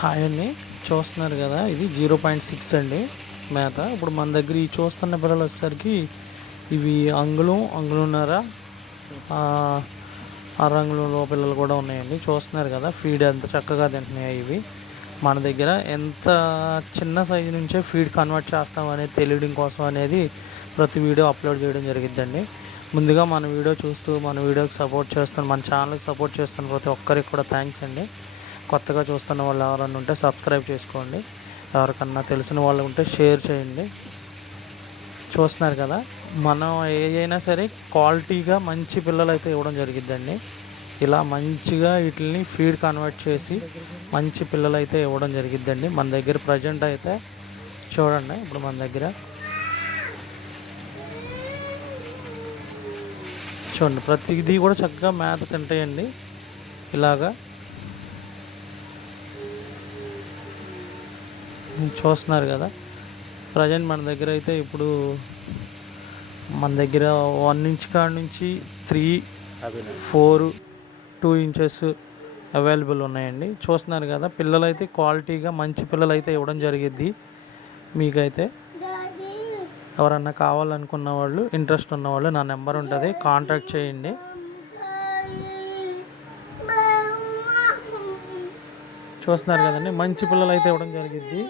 Hi అండి. చూస్తున్నారు కదా ఇది జీరో పాయింట్ సిక్స్ అండి మేత. ఇప్పుడు మన దగ్గర ఈ చూస్తున్న పిల్లలు వచ్చేసరికి ఇవి అంగుళం అంగుళన్నర ఆ, ఆ పిల్లలు కూడా ఉన్నాయండి. చూస్తున్నారు కదా ఫీడ్ ఎంత చక్కగా తింటున్నాయి ఇవి. మన దగ్గర ఎంత చిన్న సైజు నుంచే ఫీడ్ కన్వర్ట్ చేస్తాం అనేది తెలియడం కోసం అనేది ప్రతి వీడియో అప్లోడ్ చేయడం జరిగిద్దండి. ముందుగా మన వీడియో చూస్తూ మన వీడియోకి సపోర్ట్ చేస్తున్న మన ఛానల్కి సపోర్ట్ చేస్తున్న ప్రతి ఒక్కరికి కూడా థ్యాంక్స్ అండి. కొత్తగా చూస్తున్న వాళ్ళు ఎవరైనా ఉంటే సబ్స్క్రైబ్ చేసుకోండి. ఎవరికన్నా తెలిసిన వాళ్ళు ఉంటే షేర్ చేయండి. చూస్తున్నారు కదా మనం ఏదైనా సరే క్వాలిటీగా మంచి పిల్లలు అయితే ఇవ్వడం జరిగిద్దండి. ఇలా మంచిగా వీటిని ఫీడ్ కన్వర్ట్ చేసి మంచి పిల్లలు అయితే ఇవ్వడం జరిగిద్దండి. మన దగ్గర ప్రజెంట్ అయితే చూడండి ఇప్పుడు మన దగ్గర చూడండి ప్రతిదీ కూడా చక్కగా మేత తింటాయండి. ఇలాగా చూస్తున్నారు కదా. ప్రజెంట్ మన దగ్గర అయితే ఇప్పుడు మన దగ్గర వన్ ఇంచ్ కాడ నుంచి three four two inches available ఉన్నాయండి. చూస్తున్నారు కదా పిల్లలైతే క్వాలిటీగా మంచి పిల్లలు అయితే ఇవ్వడం జరిగిద్ది. మీకైతే ఎవరన్నా కావాలనుకున్న వాళ్ళు ఇంట్రెస్ట్ ఉన్నవాళ్ళు నా నెంబర్ ఉంటుంది కాంటాక్ట్ చేయండి. చూస్తున్నారు కదండి మంచి పిల్లలు అయితే ఇవ్వడం జరిగిద్ది.